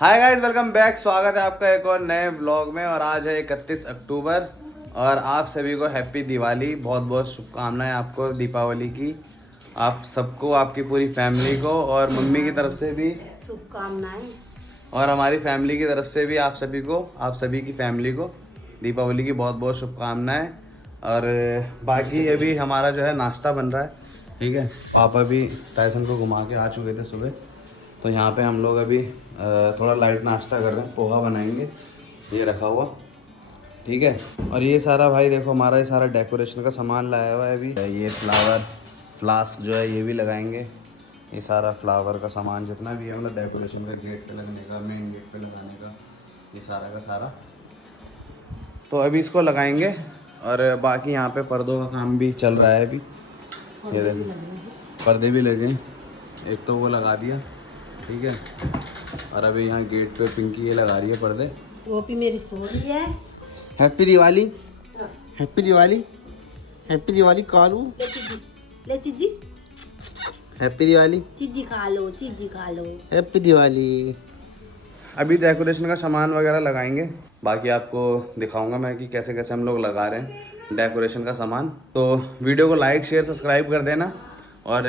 हाय guys, welcome back. स्वागत है आपका एक और नए व्लॉग में। और आज है 31 अक्टूबर और आप सभी को हैप्पी दिवाली। बहुत बहुत शुभकामनाएं आपको दीपावली की। आप सबको, आपकी पूरी फैमिली को और मम्मी की तरफ से भी शुभकामनाएं और हमारी फैमिली की तरफ से भी आप सभी को, आप सभी की फैमिली को दीपावली की बहुत बहुत शुभकामनाएं। और बाकी अभी हमारा जो है नाश्ता बन रहा है, ठीक है। पापा भी टाइसन को घुमा के आ चुके थे सुबह, तो यहाँ पे हम लोग अभी थोड़ा लाइट नाश्ता कर रहे हैं। पोहा बनाएंगे, ये रखा हुआ, ठीक है। और ये सारा भाई देखो, हमारा ये सारा डेकोरेशन का सामान लाया हुआ है अभी। ये फ्लावर फ्लास्क जो है ये भी लगाएंगे। ये सारा फ्लावर का सामान जितना भी है, मतलब डेकोरेशन का, गेट पे लगने का, मेन गेट पे लगाने का, ये सारा का सारा, तो अभी इसको लगाएंगे। और बाकी यहाँ पे पर्दों का काम भी चल रहा है अभी। ये देखो पर्दे भी लगे हैं, एक तो वो लगा दिया, ठीक है। और अभी यहाँ गेट पे पिंकी ये लगा रही है पर्दे। वो भी मेरी सो रही है। Happy Diwali, happy Diwali, happy Diwali Kalu, ले चीजी, हैप्पी दिवाली, चीजी खा लो, चीजी खा लो। हैप्पी दिवाली। अभी डेकोरेशन का सामान वगैरह लगाएंगे, बाकी आपको दिखाऊंगा मैं कि कैसे कैसे हम लोग लगा रहे हैं डेकोरेशन का सामान। तो वीडियो को लाइक शेयर सब्सक्राइब कर देना और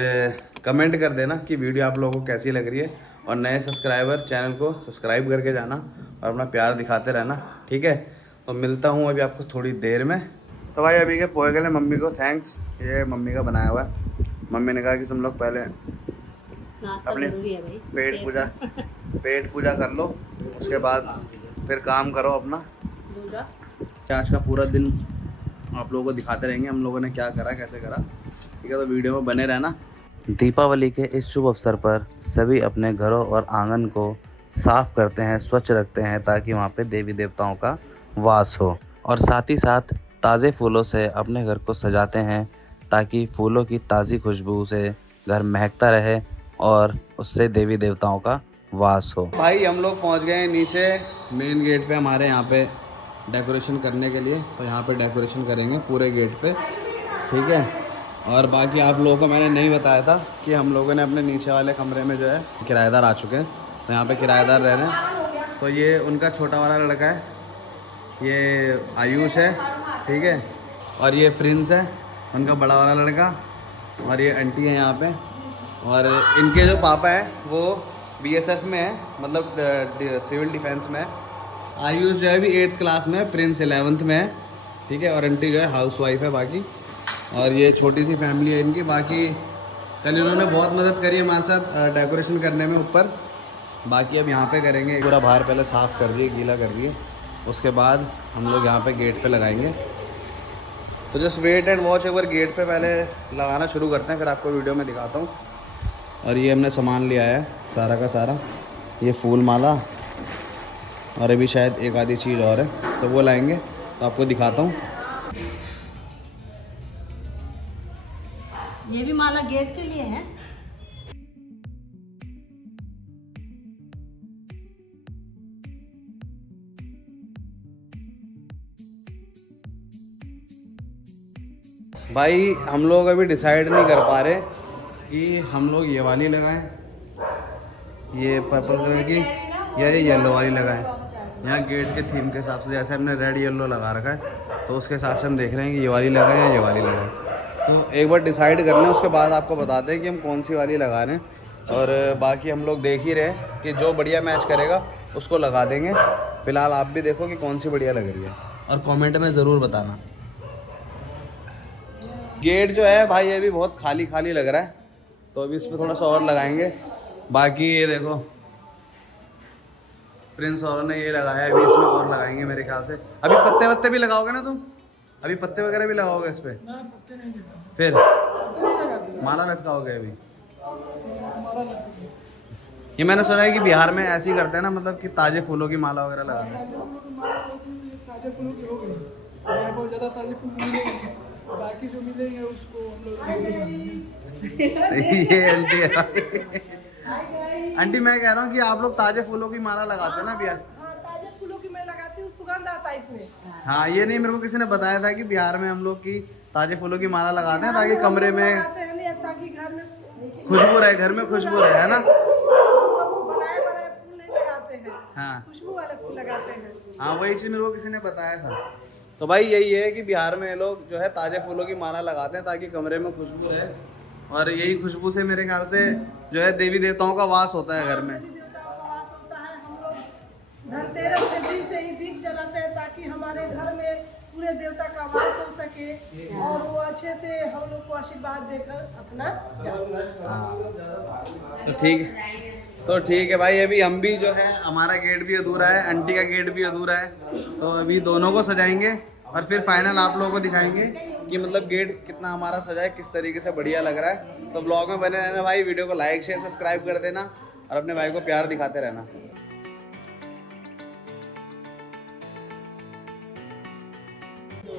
कमेंट कर देना कि वीडियो आप लोगों को कैसी लग रही है। और नए सब्सक्राइबर चैनल को सब्सक्राइब करके जाना और अपना प्यार दिखाते रहना, ठीक है। तो मिलता हूँ अभी आपको थोड़ी देर में। तो भाई अभी के पोहे के लिए मम्मी को थैंक्स, ये मम्मी का बनाया हुआ है। मम्मी ने कहा कि तुम लोग पहले नाश्ता अपने जरूरी है भाई। पेट पूजा कर लो, उसके बाद फिर काम करो अपना। दूजा आज का पूरा दिन आप लोगों को दिखाते रहेंगे हम लोगों ने क्या करा, कैसे करा, ठीक है। तो वीडियो में बने रहना। दीपावली के इस शुभ अवसर पर सभी अपने घरों और आंगन को साफ करते हैं, स्वच्छ रखते हैं, ताकि वहाँ पे देवी देवताओं का वास हो। और साथ ही साथ ताज़े फूलों से अपने घर को सजाते हैं, ताकि फूलों की ताज़ी खुशबू से घर महकता रहे और उससे देवी देवताओं का वास हो। भाई हम लोग पहुँच गए हैं नीचे मेन गेट पे, हमारे यहाँ पे डेकोरेशन करने के लिए। तो यहाँ पे डेकोरेशन करेंगे पूरे गेट पे, ठीक है। और बाकी आप लोगों को मैंने नहीं बताया था कि हम लोगों ने अपने नीचे वाले कमरे में जो है किराएदार आ चुके हैं। तो यहाँ पे किराएदार रह रहे हैं। तो ये उनका छोटा वाला लड़का है, ये आयुष है, ठीक है। और ये प्रिंस है, उनका बड़ा वाला लड़का। और ये आंटी है यहाँ पे। और इनके जो पापा हैं वो बीएसएफ में है, मतलब सिविल डिफेंस में है। आयुष जो है अभी 8th क्लास में है, प्रिंस 11th में है, ठीक है। और आंटी जो है हाउसवाइफ है बाकी। और ये छोटी सी फैमिली है इनकी। बाकी कल इन्होंने बहुत मदद करी है हमारे साथ डेकोरेशन करने में ऊपर। बाकी अब यहाँ पे करेंगे, पूरा बाहर पहले साफ़ कर दिए, गीला कर दिए, उसके बाद हम लोग यहाँ पे गेट पे लगाएंगे। तो जस्ट वेट एंड वॉच, एक बार गेट पे पहले लगाना शुरू करते हैं, फिर आपको वीडियो में दिखाता हूँ। और ये हमने सामान लिया है सारा का सारा, ये फूल माला और अभी शायद एक आधी चीज़ और है, तो वो लाएंगे, तो आपको दिखाता हूँ। ये भी माला गेट के लिए है। भाई हम लोग अभी डिसाइड नहीं कर पा रहे कि हम लोग ये वाली लगाएं, ये पर्पल कलर की, या ये येलो वाली लगाएं। यहाँ गेट के थीम के हिसाब से, जैसे हमने रेड येलो लगा रखा है, तो उसके हिसाब से हम देख रहे हैं कि ये वाली लगाएं या ये वाली लगाएं। तो एक बार डिसाइड कर लें, उसके बाद आपको बताते हैं कि हम कौन सी वाली लगा रहे हैं। और बाकी हम लोग देख ही रहे कि जो बढ़िया मैच करेगा उसको लगा देंगे। फिलहाल आप भी देखो कि कौन सी बढ़िया लग रही है और कमेंट में ज़रूर बताना। गेट जो है भाई ये भी बहुत खाली खाली लग रहा है, तो अभी इसमें थोड़ा सा और लगाएंगे। बाकी ये देखो प्रिंस और ने ये लगाया है, अभी इसमें और लगाएंगे मेरे ख्याल से। अभी पत्ते वत्ते भी लगाओगे ना तुम? अभी पत्ते वगैरह भी लगाओगे इस पे? फिर माला लटकाओगे अभी? ये मैंने सुना है कि बिहार में ऐसे ही करते हैं ना, मतलब कि ताजे फूलों की माला वगैरह लगाते हैं। बाकी जो मिलेंगे उसको हम लोग ये आंटी मैं कह रहा हूँ कि आप लोग ताजे फूलों की माला लगाते हैं ना बिहार? ताजे फूलों की मैं लगाती हूँ, सुगंध आता है इसमें। हाँ, ये नहीं मेरे को किसी ने बताया था कि बिहार में हम लोग की ताजे फूलों की माला लगाते हैं, ताकि कमरे में ताकि घर में खुशबू रहे, घर में खुशबू रहे, है ना। बनाए बनाए फूल नहीं लगाते हैं। हाँ खुशबू वाले फूल लगाते हैं। हाँ, वही चीज़ मेरे को किसी ने बताया था। तो भाई यही है कि बिहार में ये लोग जो है ताज़े फूलों की माला लगाते हैं ताकि कमरे में खुशबू रहे, और यही खुशबू से मेरे ख्याल से जो है देवी देवताओं का वास होता है घर में। देवी देवताओं का वास होता है। हम लोग धनतेरस के दिन से ही दीप जलाते हैं ताकि हमारे घर में पूरे देवता का वास हो सके और वो अच्छे से हम लोग को आशीर्वाद देकर अपना तो ठीक है भाई, अभी हम भी जो है हमारा गेट भी अधूरा है, आंटी का गेट भी अधूरा है, तो अभी दोनों को सजाएंगे और फिर फाइनल आप लोगों को दिखाएंगे कि मतलब गेट कितना हमारा सजा है, किस तरीके से बढ़िया लग रहा है। तो ब्लॉग में बने रहना भाई, वीडियो को लाइक शेयर सब्सक्राइब कर देना और अपने भाई को प्यार दिखाते रहना।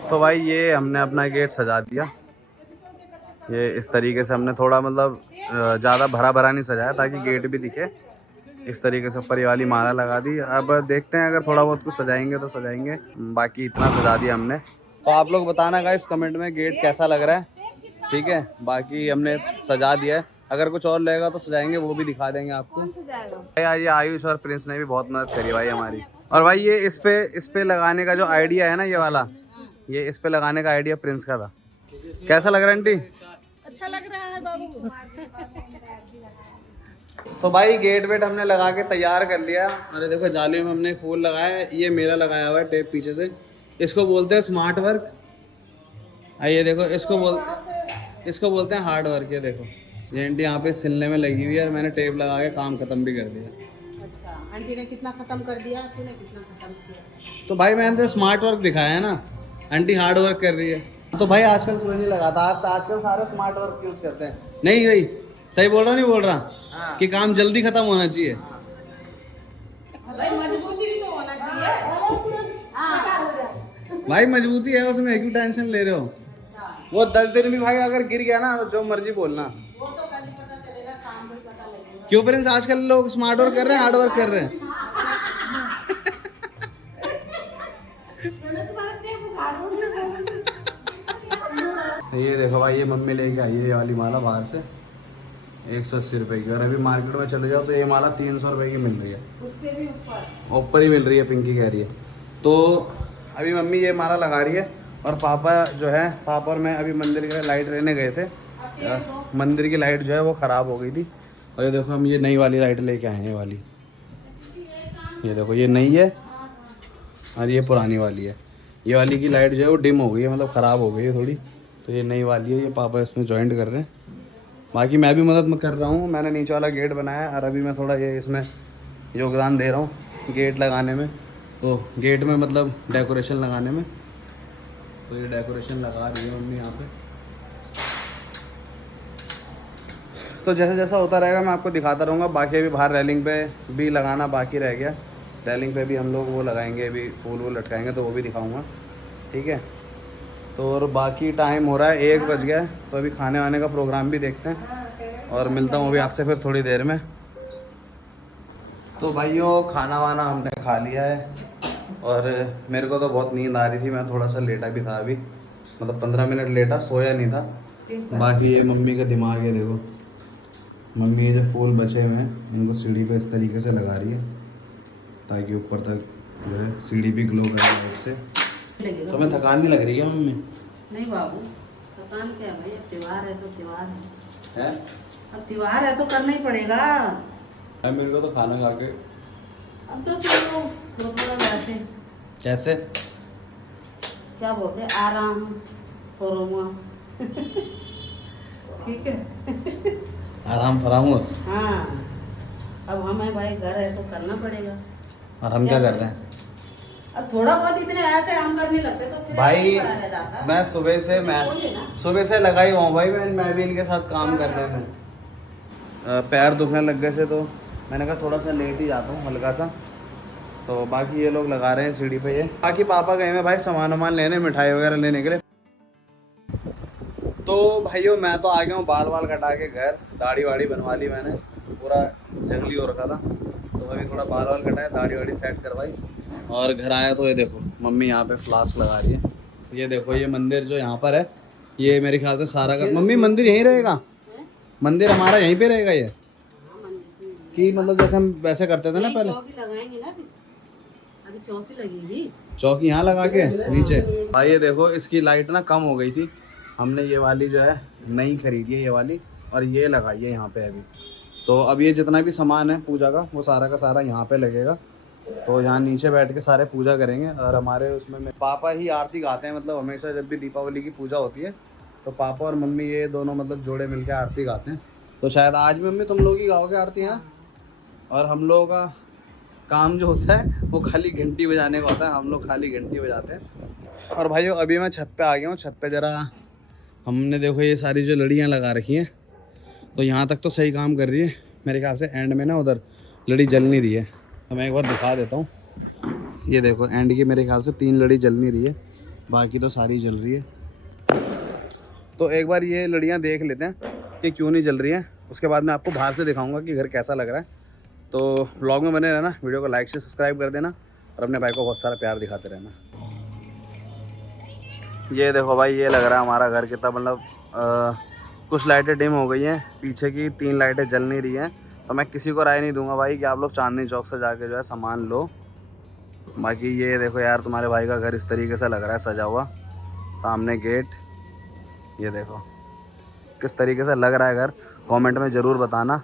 तो भाई ये हमने अपना गेट सजा दिया, ये इस तरीके से हमने थोड़ा मतलब ज़्यादा भरा भरा नहीं सजाया ताकि गेट भी दिखे। इस तरीके से ऊपर ये वाली माला लगा दी। अब देखते हैं अगर थोड़ा बहुत कुछ सजाएंगे तो सजाएंगे, बाकी इतना सजा दिया हमने। तो आप लोग बताना गाइस कमेंट में गेट कैसा लग रहा है, ठीक है। बाकी हमने सजा दिया है, अगर कुछ और लगेगा तो सजाएंगे, वो भी दिखा देंगे आपको। ये आयुष और प्रिंस ने भी बहुत मदद करी भाई हमारी। और भाई ये इस पे लगाने का जो आइडिया है ना, ये वाला, ये इस पे लगाने का आइडिया प्रिंस का था। कैसा लग रहा है आंटी? अच्छा लग रहा है बाबू। तो भाई गेट वेट हमने लगा के तैयार कर लिया। अरे देखो जाली में हमने फूल लगाया है, ये मेरा लगाया हुआ है टेप पीछे से। इसको बोलते हैं स्मार्ट वर्क। आइए देखो, इसको बोलते हैं हार्ड वर्क। ये देखो ये आंटी यहाँ पे सिलने में लगी हुई है और मैंने टेप लगा के काम खत्म भी कर दिया। अच्छा, आंटी ने कितना खत्म कर दिया, तूने कितना खत्म किया? तो भाई मैंने तो स्मार्ट वर्क दिखाया है ना, आंटी हार्ड वर्क कर रही है। तो भाई आजकल कोई नहीं लगाता, आजकल सारे स्मार्ट वर्क यूज करते हैं। नहीं भाई सही बोल रहा, नहीं बोल रहा? हाँ। कि काम जल्दी खत्म होना चाहिए। भाई मजबूती भी तो होना चाहिए। भाई मजबूती है उसमें, क्यों टेंशन ले रहे हो? वो 10 दिन भी भाई अगर गिर गया ना तो जो मर्जी बोलना, वो तो कल ही पता चलेगा, शाम को ही पता लगेगा। क्यों प्रिंस? आजकल लोग स्मार्ट वर्क कर रहे हैं, हार्ड वर्क कर रहे हैं। ये देखो भाई, ये मम्मी लेके आई है ये वाली माला बाहर से 180 रुपए की, और अभी मार्केट में चले जाओ तो ये माला 300 रुपए की मिल रही है, उससे भी ऊपर ही मिल रही है, पिंकी कह रही है। तो अभी मम्मी ये माला लगा रही है और पापा जो है, पापा और मैं अभी मंदिर के लाइट लेने गए थे। मंदिर की लाइट जो है वो ख़राब हो गई थी, और ये देखो हम ये नई वाली लाइट लेके आए हैं। ये वाली, ये देखो ये नई है और ये पुरानी वाली है। ये वाली की लाइट जो है वो डिम हो गई है, मतलब ख़राब हो गई है थोड़ी, तो ये नई वाली है। ये पापा इसमें जॉइंट कर रहे हैं, बाकी मैं भी मदद कर रहा हूँ। मैंने नीचे वाला गेट बनाया और अभी मैं थोड़ा ये इसमें योगदान दे रहा हूँ गेट लगाने में, तो गेट में मतलब डेकोरेशन लगाने में। तो ये डेकोरेशन लगा रही है मम्मी यहाँ पे। तो जैसा जैसा होता रहेगा मैं आपको दिखाता रहूँगा। बाकी अभी बाहर रेलिंग पे भी लगाना बाकी रह गया, रेलिंग पे भी हम लोग वो लगाएंगे, अभी फूल वूल लटकाएंगे तो वो भी दिखाऊँगा, ठीक है। तो और बाकी टाइम हो रहा है 1 बज गया है, तो अभी खाने वाने का प्रोग्राम भी देखते हैं और मिलता हूँ अभी आपसे फिर थोड़ी देर में। तो भाइयों खाना वाना हमने खा लिया है और मेरे को तो बहुत नींद आ रही थी, मैं थोड़ा सा लेटा भी था अभी, मतलब 15 मिनट लेटा, सोया नहीं था। बाकी ये मम्मी का दिमाग है, देखो मम्मी ये जो फूल बचे हुए हैं इनको सीढ़ी पे इस तरीके से लगा रही है ताकि ऊपर तक जो है सीढ़ी भी ग्लो करे लाइट से। तो मैं थकान नहीं लग रही है मम्मी? नहीं बाबू, थकान क्या है भाई, अब त्योहार है तो त्योहार है, हैं? अब त्योहार है तो करना ही पड़ेगा। मेरे को तो खाना खा के अब तो चलो थोड़ा वैसे कैसे क्या बोलते हैं, आराम फरोमस। ठीक है। आराम फरामोश। हाँ, अब हमें भाई घर है तो करना पड़ेगा। और हम क्या कर रहे हैं? अब थोड़ा बहुत इतने ऐसे हम करने लगते तो फिर भाई ऐसे ही पड़ा रह जाता। मैं सुबह से लगा ही हुआ हूँ भाई, मैं भी इनके साथ काम करने में। पैर दुखने लग गए थे तो मैंने कहा थोड़ा सा लेट ही जाता हूँ हल्का सा। तो बाकी ये लोग लगा रहे हैं सीढ़ी पे ये। बाकी पापा गए हैं भाई सामान वामान लेने, मिठाई वगैरह लेने के लिए। तो भाइयों मैं तो आ गया हूँ बाल वाल कटा के घर, दाढ़ी वाड़ी बनवा ली मैंने, पूरा जंगली हो रखा था। तो अभी थोड़ा बाल वाल कटाया, दाढ़ी वाड़ी सेट करवाई और घर आया तो ये देखो मम्मी यहाँ पे फ्लास्क लगा रही है। ये देखो ये मंदिर जो यहाँ पर है, ये मेरे ख्याल से सारा का, मम्मी मंदिर यहीं रहेगा? मंदिर हमारा यहीं पे रहेगा ये? कि मतलब जैसे हम वैसे करते थे ना पहले? चौकी लगाएंगे ना अभी चौकी लगेगी। चौकी यहाँ लगा के नीचे। भाई ये देखो इसकी लाइट ना कम हो गई थी, हमने ये वाली जो है नई खरीदी है ये वाली, और ये लगाई है यहाँ पे अभी। तो अब ये जितना भी सामान है पूजा का वो सारा का सारा यहाँ पे लगेगा। तो यहाँ नीचे बैठ के सारे पूजा करेंगे। और हमारे उसमें पापा ही आरती गाते हैं, मतलब हमेशा जब भी दीपावली की पूजा होती है तो पापा और मम्मी ये दोनों मतलब जोड़े मिलकर आरती गाते हैं। तो शायद आज भी मम्मी तुम लोग ही गाओगे आरती यहाँ, और हम लोगों का काम जो होता है वो खाली घंटी बजाने का होता है, हम लोग खाली घंटी बजाते हैं। और भाइयों अभी मैं छत पे आ गया हूँ। छत पे ज़रा हमने देखो ये सारी जो लड़ियाँ लगा रखी हैं, तो यहाँ तक तो सही काम कर रही है मेरे ख्याल से। एंड में ना उधर लड़ी जल नहीं रही है, तो मैं एक बार दिखा देता हूँ। ये देखो एंड की मेरे ख्याल से 3 लड़ी जल नहीं रही है, बाकी तो सारी जल रही है। तो एक बार ये लड़ियाँ देख लेते हैं कि क्यों नहीं जल रही हैं, उसके बाद मैं आपको बाहर से दिखाऊंगा कि घर कैसा लग रहा है। तो व्लॉग में बने रहना, वीडियो को लाइक से सब्सक्राइब कर देना और अपने भाई को बहुत सारा प्यार दिखाते रहना। ये देखो भाई ये लग रहा है हमारा घर कितना मतलब कुछ लाइटें डिम हो गई हैं, पीछे की 3 लाइटें जल नहीं रही हैं। तो मैं किसी को राय नहीं दूंगा भाई कि आप लोग चांदनी चौक से जाके जो है सामान लो। बाकी ये देखो यार तुम्हारे भाई का घर इस तरीके से लग रहा है सजा हुआ, सामने गेट, ये देखो किस तरीके से लग रहा है घर, कमेंट में ज़रूर बताना।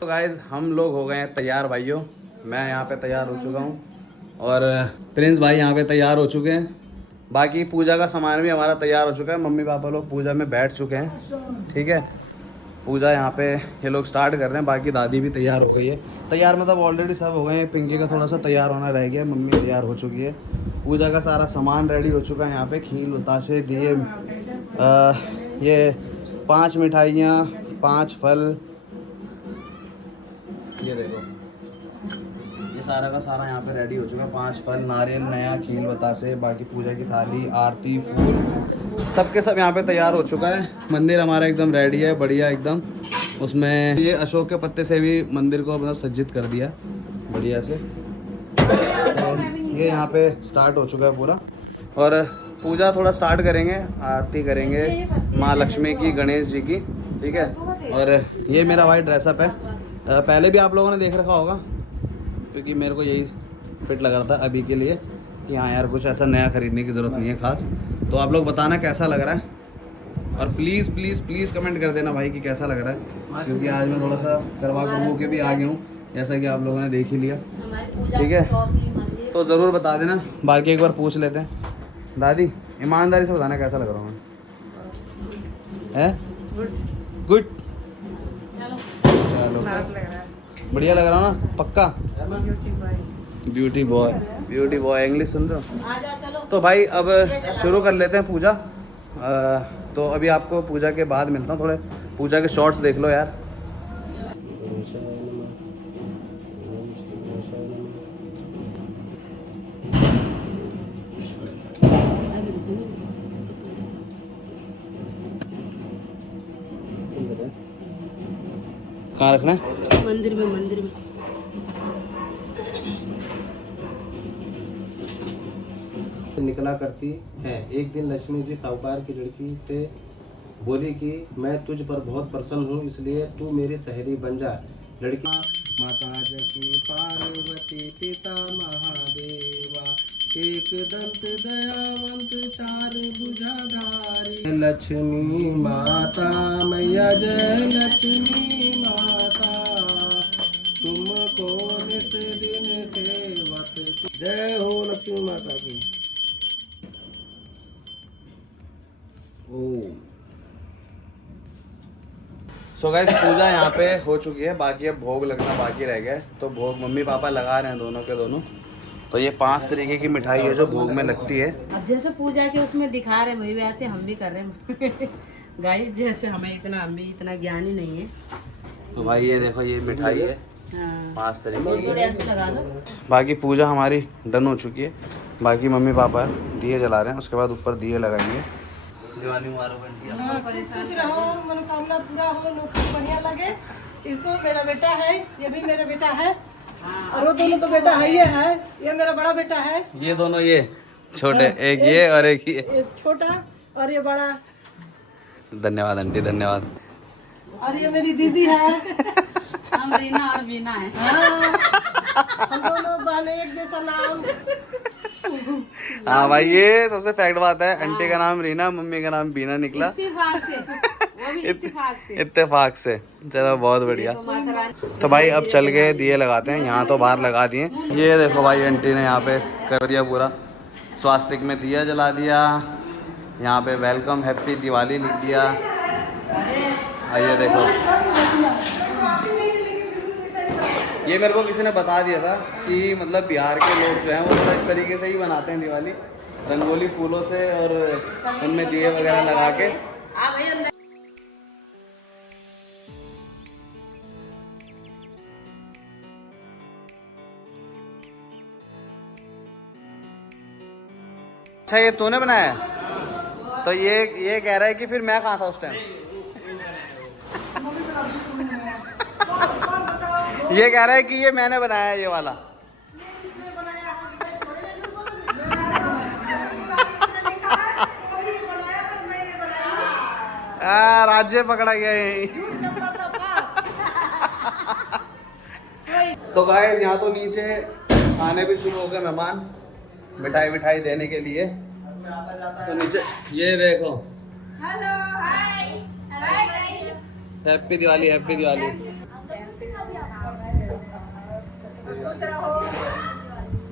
तो गाइज़ हम लोग हो गए हैं तैयार भाइयों, मैं यहाँ पे तैयार हो चुका हूँ और प्रिंस भाई यहाँ पे तैयार हो चुके हैं। बाकी पूजा का सामान भी हमारा तैयार हो चुका है, मम्मी पापा लोग पूजा में बैठ चुके हैं। ठीक है, पूजा यहाँ पे ये लोग स्टार्ट कर रहे हैं। बाकी दादी भी तैयार हो गई है, तैयार मतलब ऑलरेडी सब हो गए हैं। पिंकी का थोड़ा सा तैयार होना रह गया, मम्मी तैयार हो चुकी है। पूजा का सारा सामान रेडी हो चुका है। यहाँ पे खील बताशे दिए, ये 5 मिठाइयाँ 5 फल, ये देखो ये सारा का सारा यहाँ पे रेडी हो चुका है। 5 फल, नारियल, नया खील बतासे, बाकी पूजा की थाली, आरती, फूल, सबके सब यहाँ पे तैयार हो चुका है। मंदिर हमारा एकदम रेडी है, बढ़िया एकदम। उसमें ये अशोक के पत्ते से भी मंदिर को मतलब सज्जित कर दिया बढ़िया से। तो ये यहाँ पे स्टार्ट हो चुका है पूरा, और पूजा थोड़ा स्टार्ट करेंगे, आरती करेंगे माँ लक्ष्मी की, गणेश जी की। ठीक है, और ये मेरा भाई ड्रेसअप है, पहले भी आप लोगों ने देख रखा होगा क्योंकि मेरे को यही फिट लग रहा था अभी के लिए कि हाँ यार कुछ ऐसा नया ख़रीदने की ज़रूरत नहीं है ख़ास। तो आप लोग बताना कैसा लग रहा है, और प्लीज़ प्लीज़ प्लीज़ कमेंट कर देना भाई कि कैसा लग रहा है, क्योंकि आज मैं थोड़ा सा करवा करवू के भी आ गया हूँ जैसा कि आप लोगों ने देख ही लिया। ठीक है, तो ज़रूर बता देना। बाकी एक बार पूछ लेते हैं, दादी ईमानदारी से बताना कैसा लग रहा हूँ मैं, है गुड, चलो बढ़िया लग रहा हूँ ना, पक्का ब्यूटी बॉय इंग्लिश सुन रहे हो। तो भाई अब शुरू कर लेते हैं पूजा। तो अभी आपको पूजा के बाद मिलता हूँ, थोड़े पूजा के शॉर्ट्स देख लो यार। कहाँ रखना है? मंदिर में, मंदिर में। निकला करती है। एक दिन लक्ष्मी जी साहूकार की लड़की से बोली कि मैं तुझ पर बहुत प्रसन्न हूँ, इसलिए तू मेरी सहेली बन जा। लड़की माता जकी पार्वती पिता महादेवा, एक दंत दयावंत 4 भुजाधारी। लक्ष्मी माता मैया जय लक्ष्मी माता, तुमको नित दिन सेवक। जय हो लक्ष्मी माता की। सो गाइस पूजा यहाँ पे हो चुकी है, बाकी अब भोग लगना बाकी रह गया है। तो भोग मम्मी पापा लगा रहे हैं दोनों के दोनों। तो ये 5 तरीके की मिठाई है जो भोग में लगती है। अब जैसे पूजा के उसमें दिखा रहे हैं वही वैसे हम भी कर रहे हैं गाइस, जैसे हम भी इतना ज्ञानी नहीं है। तो भाई ये देखो ये मिठाई है, हाँ। 5 तरीके की। थोड़े ऐसे लगा दो। बाकी पूजा हमारी डन हो चुकी है। बाकी मम्मी पापा दिए जला रहे हैं, उसके बाद ऊपर दिए लगाएंगे। दिवाली मुबारक आंटी। खुश रहो, मनोकामना पूरा हो, नौकरी बढ़िया लगे। इसको मेरा बेटा है, ये भी मेरा बेटा है, और वो दोनों तो बेटा है, ये मेरा बड़ा बेटा है। ये दोनों ये छोटे, एक ये और एक ये, एक छोटा और ये बड़ा। धन्यवाद आंटी, धन्यवाद। और ये मेरी दीदी है हम रीना और बीना है। हम दोनों बहने एक जैसा नाम। हाँ भाई, ये सबसे फैक्ट बात है। आंटी का नाम रीना, मम्मी का नाम बीना निकला। इत्तेफाक से, वो भी इत्तेफाक से। इत्तेफाक से। चलो बहुत बढ़िया। तो माता रानी। तो भाई अब चल के दिए लगाते हैं। यहाँ तो बाहर लगा दिए। ये देखो भाई, आंटी ने यहाँ पे कर दिया पूरा स्वास्तिक में दिया जला दिया। यहाँ पे वेलकम हैप्पी दिवाली लिख दिया। आइए देखो, ये मेरे को किसी ने बता दिया था कि मतलब बिहार के लोग जो हैं वो थोड़ा इस तरीके से ही बनाते हैं दिवाली, रंगोली फूलों से और उनमें दिए वगैरह लगा के। आ भाई अंदर। अच्छा, ये तूने बनाया है? तो ये कह रहा है कि फिर मैं कहाँ था उस टाइम। ये कह रहा है कि ये मैंने बनाया है ये वाला। राज्य पकड़ा गया यही। तो गाइस, यहाँ तो नीचे आने भी शुरू हो गए मेहमान मिठाई विठाई देने के लिए। तो नीचे ये देखो, hello hi happy Diwali, happy Diwali.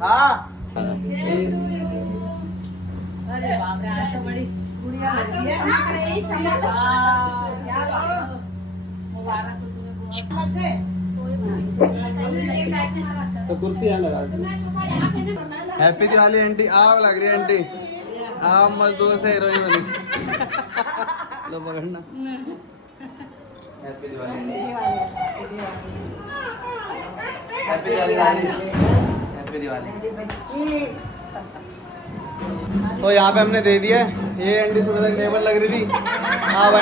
हाँ, अरे बाप रे, आज तो बड़ी गुड़िया लग रही है। क्या बात है। मुबारक हो तुम्हें। तो कुर्सी यहाँ लगा दो। Happy Diwali aunty. आग लग रही है आंटी, आप मजदूर से हीरोइन बनी। लो पकड़ना। Happy Diwali, happy Diwali, happy Diwali. तो यहाँ पे हमने दे दिया। ये आंटी सुबह तक टेबल लग रही थी। आप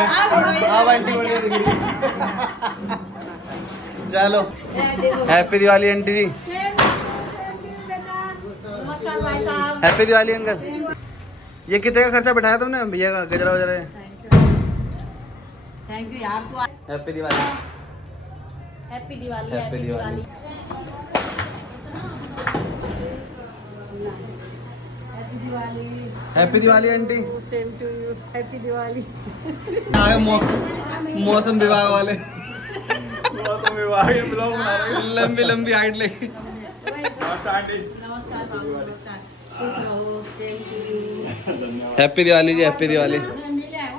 आंटी बढ़िया दिख रही। चलो, हैप्पी दिवाली आंटी जी। नमस्कार भाई साहब। Happy Diwali uncle. ये कितने का खर्चा बैठाया तुमने भैया का गजरा वजरा? थैंक यू यार, तू happy Diwali, happy Diwali. Happy Diwali. Happy Diwali. Happy Diwali aunty. Same to you. Happy Diwali. आगे मौसम विभाग वाले। मौसम विभाग के ब्लॉग बना रहे हैं, लंबी लंबी हाइट लेके। नमस्कार बाबू, नमस्कार। खुश रहो। Same to you. Happy Diwali ji, happy Diwali. मिले आओ।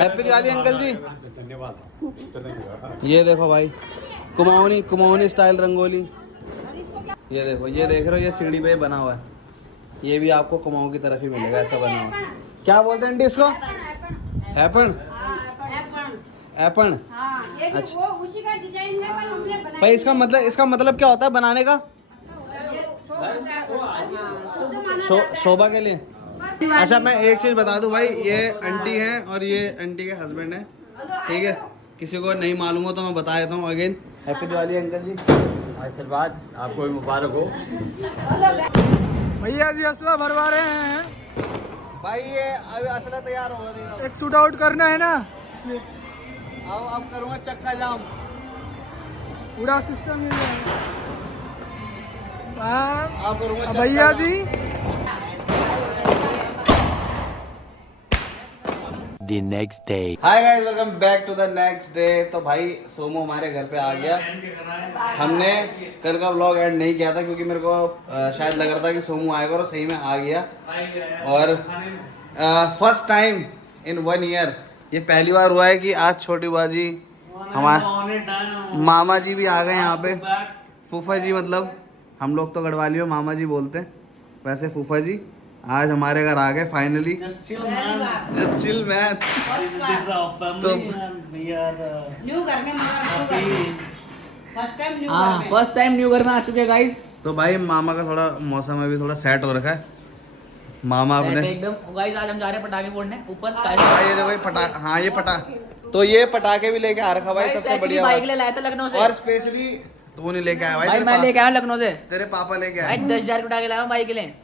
Happy Diwali uncle ji. ये देखो भाई, कुमाऊनी कुमाऊनी स्टाइल रंगोली। ये देखो, ये देख रहे हो, ये सीढ़ी पे बना हुआ है। ये भी आपको कुमाऊं की तरफ ही मिलेगा, ऐसा बना हुआ। क्या बोलते हैं आंटी इसको? हैपन, एपन। अच्छा, वो उसी का डिजाइन है पर हमने बनाया। भाई इसका मतलब क्या होता है बनाने का? शोभा के लिए। अच्छा, मैं एक चीज बता दूं भाई, ये आंटी हैं और ये आंटी के हस्बैंड हैं, ठीक है? किसी को नहीं मालूम हो तो मैं बता देता हूँ अगेन। हैप्पी दिवाली अंकल जी। आशीर्वाद आपको भी मुबारक हो। भैया जी असला भरवा रहे हैं। भाई ये अभी असला तैयार हो रही है। एक शूट आउट करना है ना, इसलिए अब करूँगा चक्का जाम। पूरा सिस्टम मिल जाएगा। अब करूँगा चक्का भैया जाम। जी The next day. Hi guys, welcome back to the next day. तो भाई सोमो हमारे घर पे आ गया। हमने कल का व्लॉग ऐड नहीं किया था क्योंकि मेरे को शायद लग रहा था कि सोमो आएगा, और सही में आ गया। और फर्स्ट टाइम इन 1 ईयर ये पहली बार हुआ है कि आज छोटी बाजी हमारे मामा जी भी आ गए यहाँ पे। फूफा जी, मतलब हम लोग तो गढ़वाली में मामा जी बोलते हैं, वैसे फूफा जी आज हमारे घर आ गए फाइनली। Chill man. तो न्यू घर में फर्स्ट टाइम न्यू घर में। फर्स्ट टाइम न्यू घर में आ चुके हैं गाइस। तो भाई मामा का थोड़ा मौसम अभी थोड़ा सेट हो रखा है। मामा अपने एकदम गाइस, आज हम जा रहे हैं पटाखे फोड़ने ऊपर स्काई। भाई ये देखो, ये पटाखे। हाँ, ये पटाखे। तो ये पटाखे भी लेके आ रखा भाई, सबसे बढ़िया बाइक बात। ले लाए थे लखनऊ से। और स्पेशली तू नहीं लेके आया भाई, भाई मैं लेके आया लखनऊ से। तेरे पापा लेके भाई आए। 10,000 के पटाखे लाया हूं बाइक के लिए।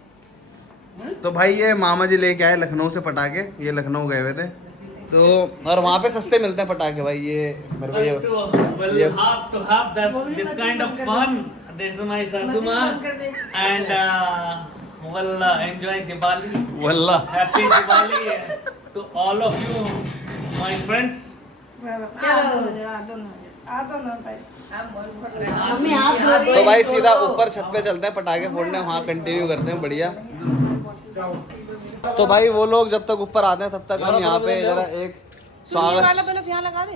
तो भाई ये मामा जी लेके आए लखनऊ से पटाखे। ये लखनऊ गए हुए थे, तो और वहाँ पे सस्ते मिलते हैं पटाखे भाई। ये मेरे को ये have to have this kind of fun. This is my Sasuma and we'll enjoy Diwali. वल्ला Happy Diwali to all of you, my friends. Mummy आप दो तो भाई सीधा ऊपर छत पे चलते हैं पटाखे फोड़ने, वहाँ कंटिन्यू करते हैं बढ़िया। तो भाई वो लोग जब तक ऊपर आते हैं तब तक हम यहाँ पे जरा एक स्वागत बल्ब यहाँ लगा दे।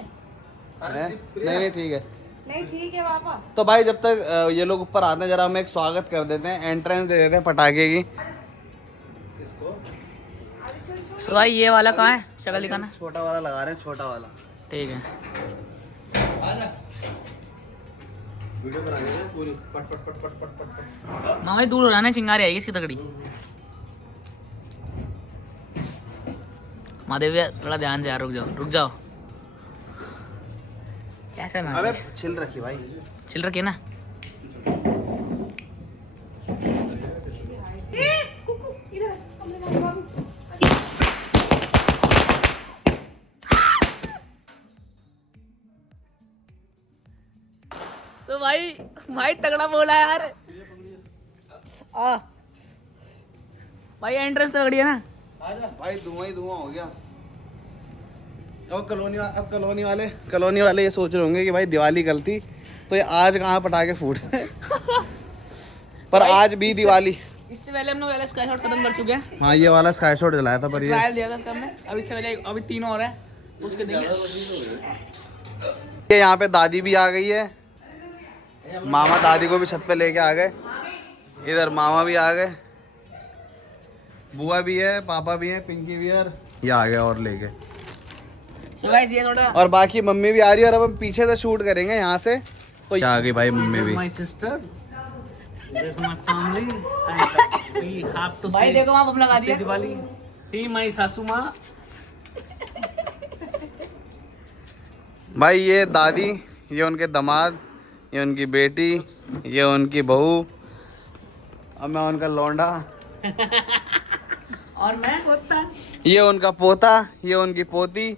है। नहीं ठीक है। नहीं ठीक है पापा। तो भाई जब तक ये लोग ऊपर आते हैं जरा हम एक स्वागत कर देते हैं, एंट्रेंस दे देते हैं पटाखे की। तो भाई ये वाला कहाँ है? शक्ल दिखाना। छोटा वाला लगा रहे हैं, छोटा वाला। ठीक है। वीडियो बनानी है पूरी, पट पट पट पट पट पट पट। मामा दूर हो जाना, चिंगारी आएगी इसकी तगड़ी। महादेव भैया थोड़ा ध्यान से यार, रुक जाओ। कैसे ना? अबे छिल रखी भाई, चिल रखिए ना। तो भाई तगड़ा बोला यार। भाई एंट्रेंस तगड़ी है ना भाई धुआं ही धुआं हो गया। अब कॉलोनी वाले ये सोच रहे होंगे कि भाई दिवाली कल थी तो ये आज कहाँ पटाखे फूट पर आज भी दिवाली। इससे पहले हम लोग वाला स्काई शॉट खत्म कर चुके हैं। हाँ ये वाला स्काई शॉट जलाया था पर ये ट्रायल दिया था इसका हमने। अब इससे पहले अभी 3 और है तो उसके देंगे। ये यहाँ पे दादी भी आ गई है, मामा दादी को भी छत पे लेके आ गए, इधर मामा भी आ गए, बुआ भी है, पापा भी है, पिंकी भी है और ये आ गया और लेके। So guys, ये थोड़ा और बाकी मम्मी भी आ रही है और अब हम पीछे से शूट करेंगे यहाँ से। तो आ गई भाई मम्मी भी। My sister. This is my family and we have to भाई say देखो वहाँ बम लगा दिया। Diwali. See my Sasuma. भाई ये दादी, ये उनके दामाद, ये उनकी बेटी, ये उनकी बहू, अब मैं उनका लौंडा और मैं पोता। ये उनका पोता, ये उनकी पोती।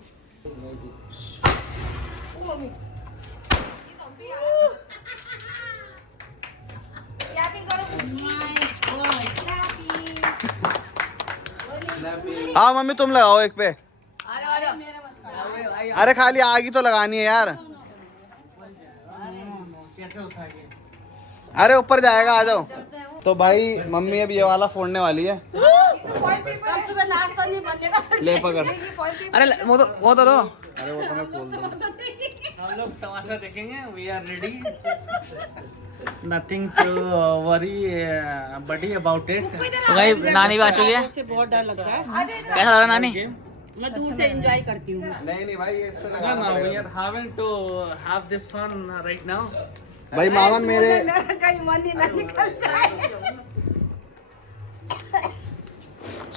हाँ मम्मी तुम लगाओ एक पे। अरे खाली आग ही तो लगानी है यार। अरे ऊपर जाएगा, आ जाओ। तो भाई मम्मी अब ये वाला फोड़ने वाली है। सुबह नाश्ता नहीं बनेगा। ले पकड़। अरे वो तो दो। अरे वो तो मैं खोल दूंगा। हम लोग तमाशा देखेंगे. We are ready. Nothing to worry buddy about it. तो भाई नानी भी आ चुकी है। से बहुत डर लगता है। कैसा लग रहा नानी? मैं दूर से एंजॉय करती हूँ। नहीं भाई ये इस पे No, लगाना no, we पड़ेगा। are having to have this fun right now. भाई मामा मेरे कहीं मन ही ना निकल जाए।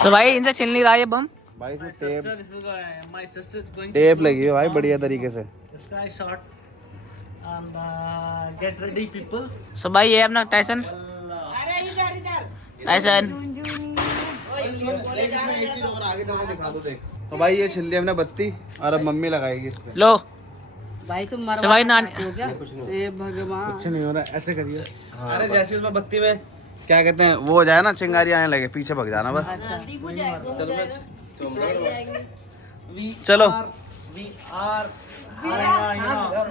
तो भाई इनसे छिल नहीं रहा ये बम। भाई इसमें Sister, this is my sister is going tape लगी है भाई बढ़िया तरीके से। to sky shot and get ready people. सो भाई ये अपना टाइसन। अरे इधर टाइसन। एक चीज और आगे तेरे को दिखा दो देख। तो भाई ये छिल दी हमने बत्ती और अब मम्मी लगाएगी इस पे। लो भाई तुम सो भाई नानी हो क्या? ए भगवान। कुछ नहीं हो रहा, ऐसे करिए. अरे जैसे उसमें बत्ती में क्या कहते हैं वो हो जाए ना, चिंगारी आने लगे, पीछे भग जाना बस। चलो We are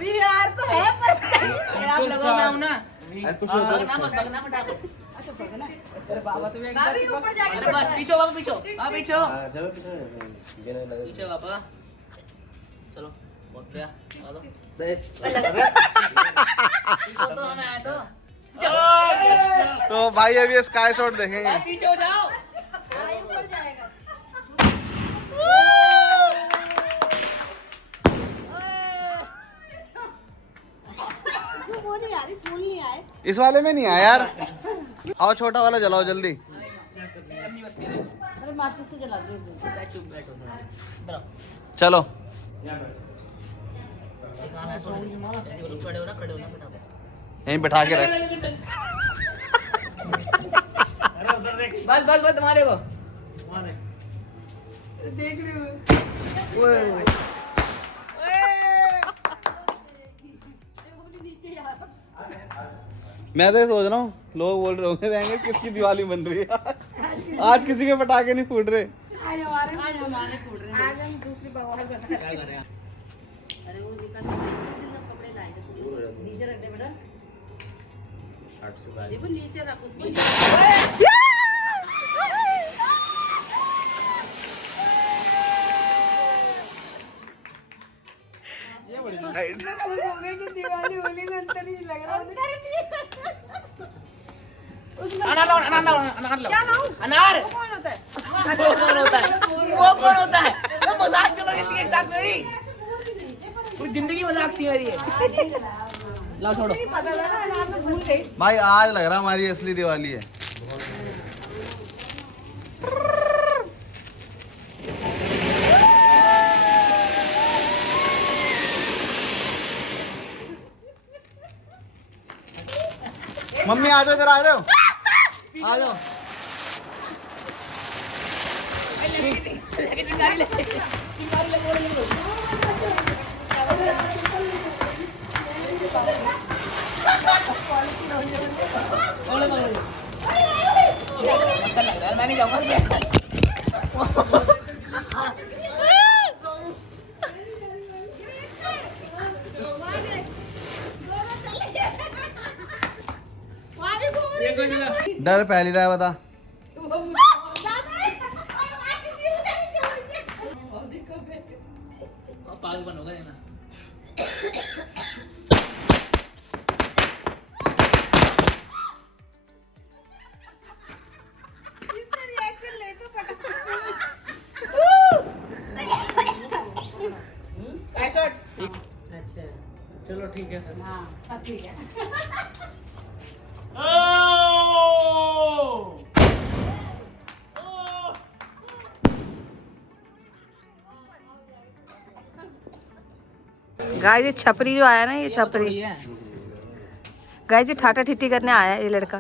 बिहार तो है पर आप लगो मैं हूं ना। भाभी ऊपर जाके अरे बस पीछे बाबा पीछे। हां पीछे जब पीछे पीछे बाबा। चलो बहुत क्या आ दो। तो हमें आए तो तो भाई अभी स्काई शॉट देखेंगे। पीछे हो जाओ। ऊपर जाएगा। वो नहीं आ रही, फूल नहीं आए। इस वाले में नहीं आया यार। आओ छोटा वाला जलाओ जल्दी। अरे माचिस से जला दो। चुप बैठो इधर आओ। चलो गाना सुन ऐसे लोग खड़े हो ना फटाफट। यहीं बैठा के रख। बस तुम्हारे को वहाँ देख. देख रही हूँ। मैं तो ये सोच रहा हूँ लोग बोल रहे होंगे रहेंगे किसकी दिवाली बन रही है आज किसी के पटाखे नहीं फूट रहे। आज हमारे फूट रहे हैं। आज हम दूसरी भगवान बना रहे हैं। अरे वो निकल कपड़े लाए थे नीचे रख दे बेटा। ये वो नीचे रख उसको। दिवाली होली में अंतर नहीं लग रहा। अनार वो कौन होता है? वो मजाक चल रही थी एक साथ मेरी पूरी जिंदगी मजाक थी मेरी। ला छोड़ो पता था ना अनार में भूल गई। भाई आज लग रहा हमारी असली दिवाली है। मम्मी आ जाओ, इधर आ जाओ, आ जाओ। मैं नहीं जाऊंगा। डर पहली रहा है, बता। पागल बन होगा ना। इसका रिएक्शन ले तो अच्छा चलो ठीक है। हाँ सब ठीक है। गाइस ये छपरी जो आया ना, ये छपरी गाइस ये ठाटा ठिट्टी करने आया है ये लड़का।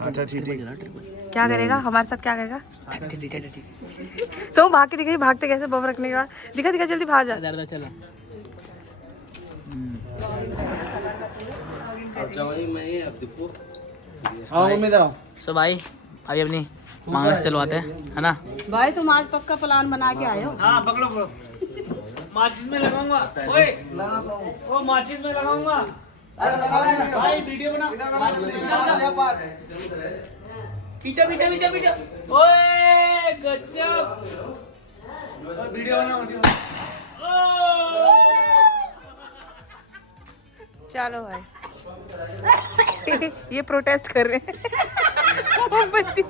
अच्छा ठीक है। क्या करेगा हमारे साथ, क्या करेगा? सो भाग के दिखाई, भागते कैसे बम रखने के बाद। दिखा दिखा जल्दी बाहर जा। चलो सो भाई अभी अपनी मांग से चलवाते हैं, है ना भाई तुम आज पक्का प्लान बना के आए हो। हाँ पकड़ो पकड़ो। माचिस में लगाऊंगा। ओए वो माचिस में लगाऊंगा। भाई वीडियो बना। पीछे पीछे पीछे पीछे। ओए गजब। वीडियो बना वीडियो। चलो भाई ये प्रोटेस्ट कर रहे हैं। मोमबत्ती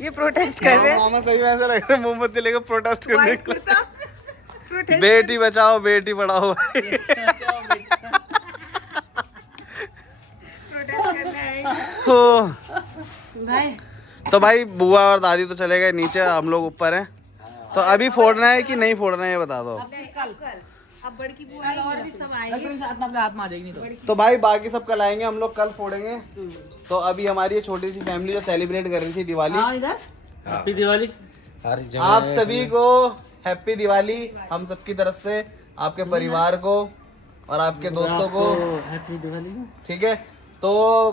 ये प्रोटेस्ट कर रहे हैं। मामा सही में ऐसा लग रहा है मोमबत्ती लेकर प्रोटेस्ट करने व्हाइट के कुर्ता प्रोटेस्ट बेटी बचाओ बेटी पढ़ाओ। करने आएंगे हो भाई। तो भाई बुआ और दादी तो चले गए नीचे, हम लोग ऊपर हैं। तो अभी फोड़ना है कि नहीं फोड़ना है ये बता दो। कल अब बड़की बुआ और भी सब आएंगे। साथ में अपने हाथ में आ जाएगी नहीं तो। तो भाई बाकी सब कल आएंगे, हम लोग कल फोड़ेंगे। तो अभी हमारी ये छोटी सी फैमिली जो सेलिब्रेट कर रही थी दिवाली, इधर हैप्पी दिवाली। आप सभी को हैप्पी दिवाली हम सबकी तरफ से, आपके परिवार को और आपके दोस्तों को हैप्पी दिवाली। ठीक है। तो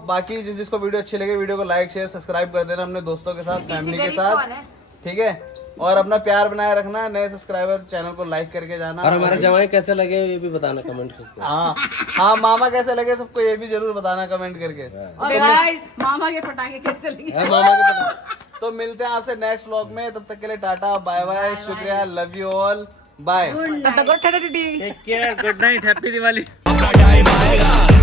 बाकी जिसको वीडियो अच्छी लगे वीडियो को लाइक शेयर सब्सक्राइब कर देना अपने दोस्तों के साथ, फैमिली के साथ, ठीक है। और अपना प्यार बनाए रखना। नए सब्सक्राइबर चैनल को लाइक करके जाना। और हमारे जवाई कैसे लगे ये भी बताना कमेंट करके। हाँ हाँ मामा कैसे लगे सबको ये भी जरूर बताना कमेंट करके। और गाइस मामा के पटाखे कैसे लगे। मामा के पता। तो मिलते हैं आपसे नेक्स्ट व्लॉग में, तब तक के लिए टाटा बाय बाय, शुक्रिया, लव यू ऑल, बाय। तब तक और ठेठा ठिठी। Take care, good night, happy Diwali. Time आएगा